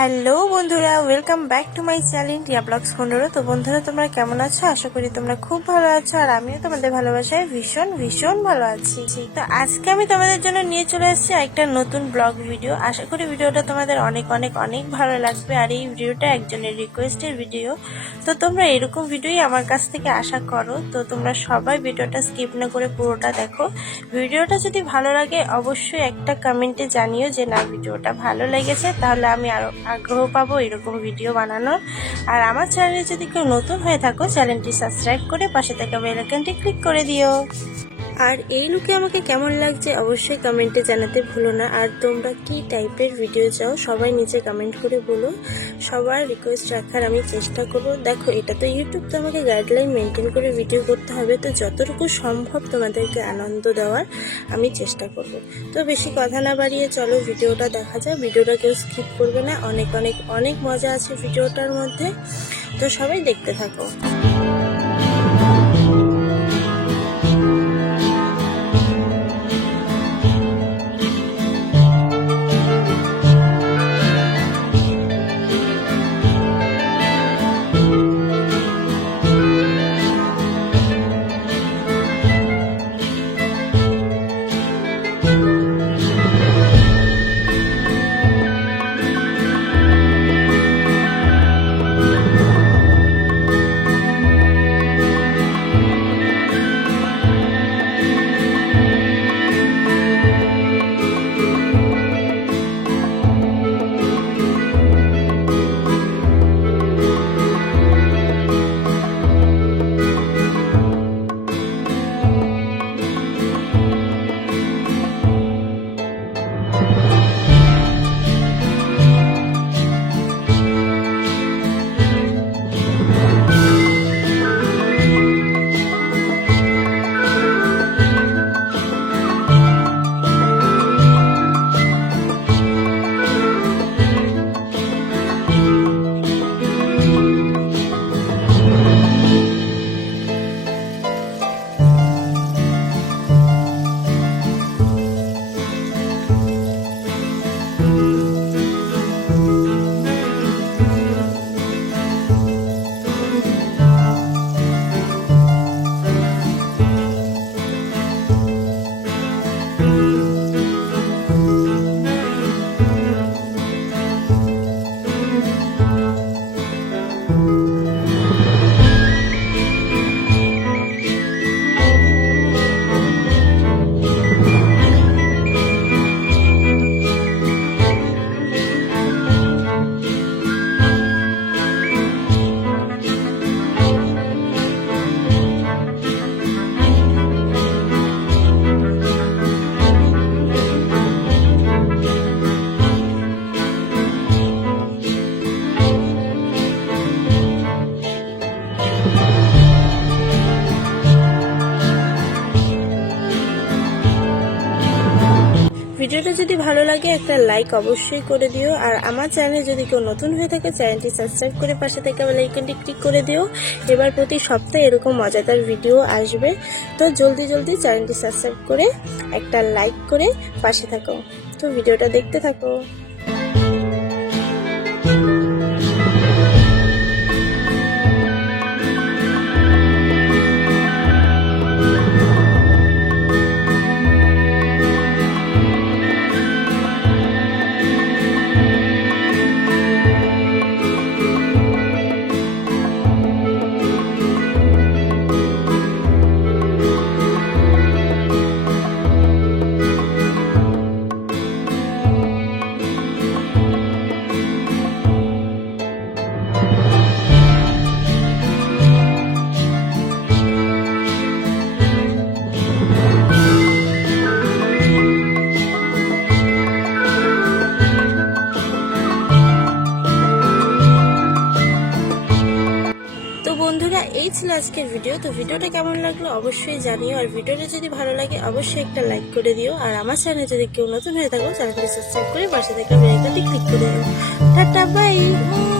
hello বন্ধুরা welcome back to my channel India blogs খন্ডরা তো বন্ধুরা তোমরা কেমন আছো আশা করি তোমরা খুব ভালো আছো আর আমিও তোমাদের ভালোবাসায় ভীষণ ভীষণ ভালো আছি তো আজকে আমি তোমাদের জন্য নিয়ে চলে এসেছি একটা নতুন ব্লগ ভিডিও আশা করি ভিডিওটা তোমাদের অনেক অনেক অনেক ভালো লাগবে আর এই ভিডিওটা একজনের রিকোয়েস্টের ভিডিও তো তোমরা এরকম ভিডিওই আমার কাছ থেকে আশা করো তো তোমরা সবাই ভিডিওটা স্কিপ না করে পুরোটা দেখো ভিডিওটা যদি ভালো লাগে অবশ্যই একটা কমেন্টে জানিও যে না ভিডিওটা ভালো লেগেছে তাহলে আমি আরও আগ্রহ পাবো এরকম ভিডিও বানানোর আর আমার চ্যানেলে যদি কেউ নতুন হয়ে থাকো চ্যানেলটি সাবস্ক্রাইব করে পাশে থাকা বেলাইকনটি ক্লিক করে দিও আর এই লুকে আমাকে কেমন লাগছে অবশ্যই কমেন্টে জানাতে ভুলো না আর তোমরা কি টাইপের ভিডিও চাও সবাই নিচে কমেন্ট করে বলো সবার রিকোয়েস্ট রাখার আমি চেষ্টা করবো দেখো এটা তো ইউটিউব তো আমাকে গাইডলাইন মেনটেন করে ভিডিও করতে হবে তো যতটুকু সম্ভব তোমাদেরকে আনন্দ দেওয়ার আমি চেষ্টা করব তো বেশি কথা না বাড়িয়ে চলো ভিডিওটা দেখা যায় ভিডিওটা কেউ স্কিপ করবে না অনেক অনেক অনেক মজা আছে ভিডিওটার মধ্যে তো সবাই দেখতে থাকো ভিডিওটা যদি ভালো লাগে একটা লাইক অবশ্যই করে দিও আর আমার চ্যানেলে যদি কেউ নতুন হয়ে থাকে চ্যানেলটি সাবস্ক্রাইব করে পাশে থেকে বেল আইকনটি ক্লিক করে দিও এবার প্রতি সপ্তাহে এরকম মজাদার ভিডিও আসবে তো জলদি জলদি চ্যানেলটি সাবস্ক্রাইব করে একটা লাইক করে পাশে থাকো তো ভিডিওটা দেখতে থাকো ছিল আজকের ভিডিও তো ভিডিওটা কেমন লাগলো অবশ্যই জানিও আর ভিডিওটা যদি ভালো লাগে অবশ্যই একটা লাইক করে দিও আর আমার চ্যানেল যদি কেউ নতুন হয়ে থাকো চ্যানেলটি সাবস্ক্রাইব করে পাশে থেকে বেলাইকনটি ক্লিক করে দিও টাটা বাই